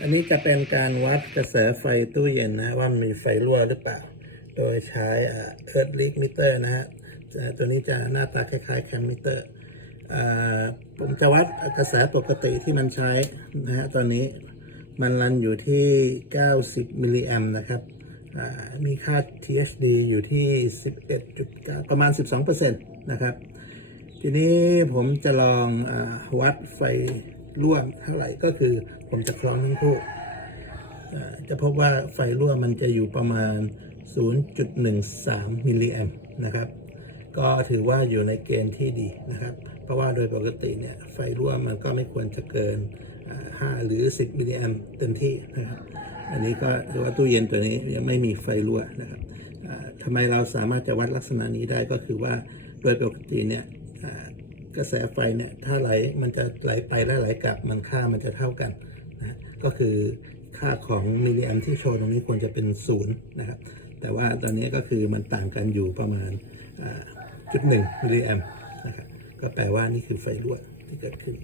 อันนี้จะเป็นการวัดกระแสไฟตู้เย็นนะว่ามีไฟรั่วหรือเปล่า โดยใช้เอิร์ธลิกมิเตอร์นะฮะตัวนี้จะหน้าตาคล้ายๆแคมมิเตอร์ผมจะวัดกระแสปกติที่มันใช้นะฮะตอนนี้มันรันอยู่ที่ 90 มิลลิแอมนะครับมีค่า THD อยู่ที่ 11.9 ประมาณ 12%นะครับ ทีนี้ผมจะลองอวัดไฟ ร่วมเท่าไหร่ก็คือผมจะคล้องทั้งคู่จะพบว่าไฟรั่วมันจะอยู่ประมาณ 0.13 มิลลิแอมนะครับ ก็ถือว่าอยู่ในเกณฑ์ที่ดีนะครับ เพราะว่าโดยปกติเนี่ยไฟรั่วมันก็ไม่ควรจะเกิน 5 หรือ 10 มิลลิแอมเต็มที่นะครับ อันนี้ก็ถือว่าตู้เย็นตัวนี้ยังไม่มีไฟรั่วนะครับทำไมเราสามารถจะวัดลักษณะนี้ได้ก็คือว่าโดยปกติเนี่ย กระแสไฟเนี่ยถ้าไหลมันจะไหลไปและไหลกลับมันค่ามันจะเท่ากันนะก็คือค่าของมิลลิแอมที่โชว์ตรงนี้ควรจะเป็นศูนย์นะครับแต่ว่าตอนนี้ก็คือมันต่างกันอยู่ประมาณจุดหนึ่งมิลลิแอมนะครับก็แปลว่านี่คือไฟรั่วที่เกิดขึ้น